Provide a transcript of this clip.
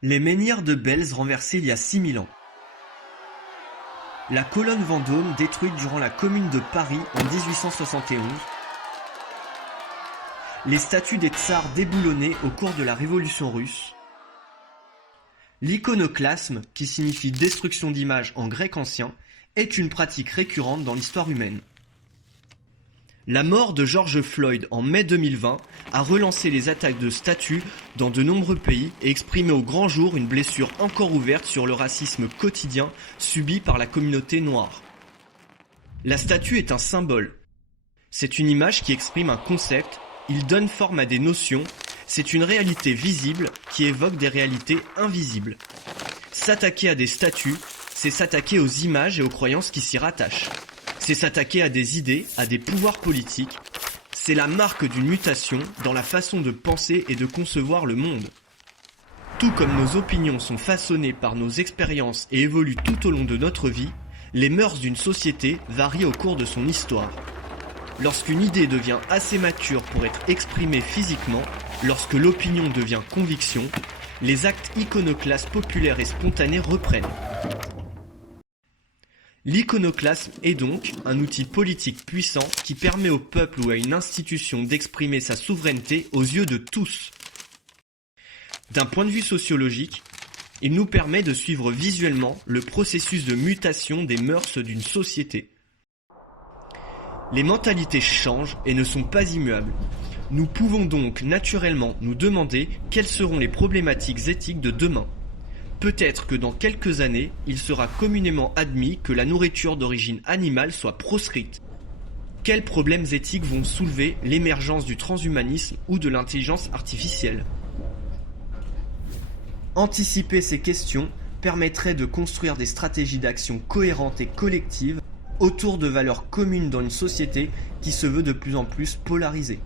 Les menhirs de Belz renversés il y a 6000 ans. La colonne Vendôme détruite durant la Commune de Paris en 1871. Les statues des tsars déboulonnées au cours de la Révolution russe. L'iconoclasme, qui signifie destruction d'images en grec ancien, est une pratique récurrente dans l'histoire humaine. La mort de George Floyd en mai 2020 a relancé les attaques de statues dans de nombreux pays et exprimé au grand jour une blessure encore ouverte sur le racisme quotidien subi par la communauté noire. La statue est un symbole. C'est une image qui exprime un concept, il donne forme à des notions, c'est une réalité visible qui évoque des réalités invisibles. S'attaquer à des statues, c'est s'attaquer aux images et aux croyances qui s'y rattachent. C'est s'attaquer à des idées, à des pouvoirs politiques. C'est la marque d'une mutation dans la façon de penser et de concevoir le monde. Tout comme nos opinions sont façonnées par nos expériences et évoluent tout au long de notre vie, les mœurs d'une société varient au cours de son histoire. Lorsqu'une idée devient assez mature pour être exprimée physiquement, lorsque l'opinion devient conviction, les actes iconoclastes populaires et spontanés reprennent. L'iconoclasme est donc un outil politique puissant qui permet au peuple ou à une institution d'exprimer sa souveraineté aux yeux de tous. D'un point de vue sociologique, il nous permet de suivre visuellement le processus de mutation des mœurs d'une société. Les mentalités changent et ne sont pas immuables. Nous pouvons donc naturellement nous demander quelles seront les problématiques éthiques de demain. Peut-être que dans quelques années, il sera communément admis que la nourriture d'origine animale soit proscrite. Quels problèmes éthiques vont soulever l'émergence du transhumanisme ou de l'intelligence artificielle ? Anticiper ces questions permettrait de construire des stratégies d'action cohérentes et collectives autour de valeurs communes dans une société qui se veut de plus en plus polarisée.